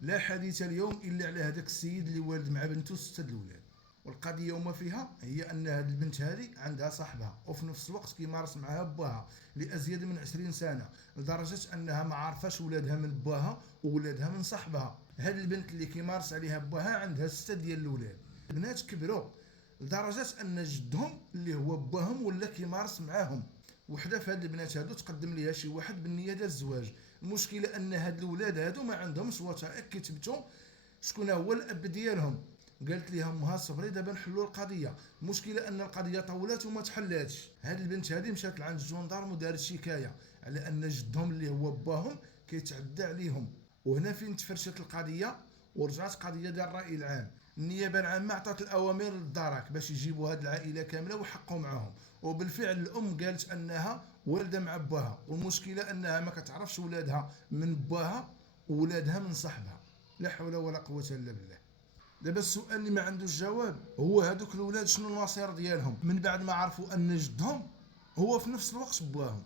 لا حديث اليوم الا على هذاك السيد اللي والد مع بنته 6 الاولاد. والقضيه وما فيها هي ان هذه البنت هذه عندها صاحبها وفي نفس الوقت كيمارس معها باها لازيد من 20 سنه، لدرجه انها ما عارفاش ولادها من باها وولادها من صاحبها. هذه البنت اللي كيمارس عليها باها عندها 6 ديال الاولاد. البنات كبروا لدرجه ان جدهم اللي هو باهم ولا كيمارس معاهم. وحده في هاد البنات هادو تقدم ليها شي واحد بالنيه ديال الزواج. المشكله ان هاد الاولاد هادو ما عندهمش وثائق كيثبتوا شكون هو الاب ديالهم. قالت ليها امها صبري دابا نحلوا القضيه. المشكله ان القضيه طولات وما تحلاتش. هاد البنت هادي مشات لعند الجندارم ودارت شكايه على ان جدهم اللي هو باهم كيتعدى عليهم. وهنا فين تفرشت القضيه ورجعت قضيه ديال الراي العام. النيابه العامه عطات الاوامر للدرك باش يجيبوا هاد العائله كامله ويحقوا معاهم. وبالفعل الام قالت انها والده مع باها، والمشكله انها ما كتعرفش ولادها من باها وولادها من صاحبها. لا حول ولا قوه الا بالله. دابا السؤال اللي ما عندوش جواب هو هذوك الاولاد شنو المصير ديالهم من بعد ما عرفوا ان جدهم هو في نفس الوقت باهم.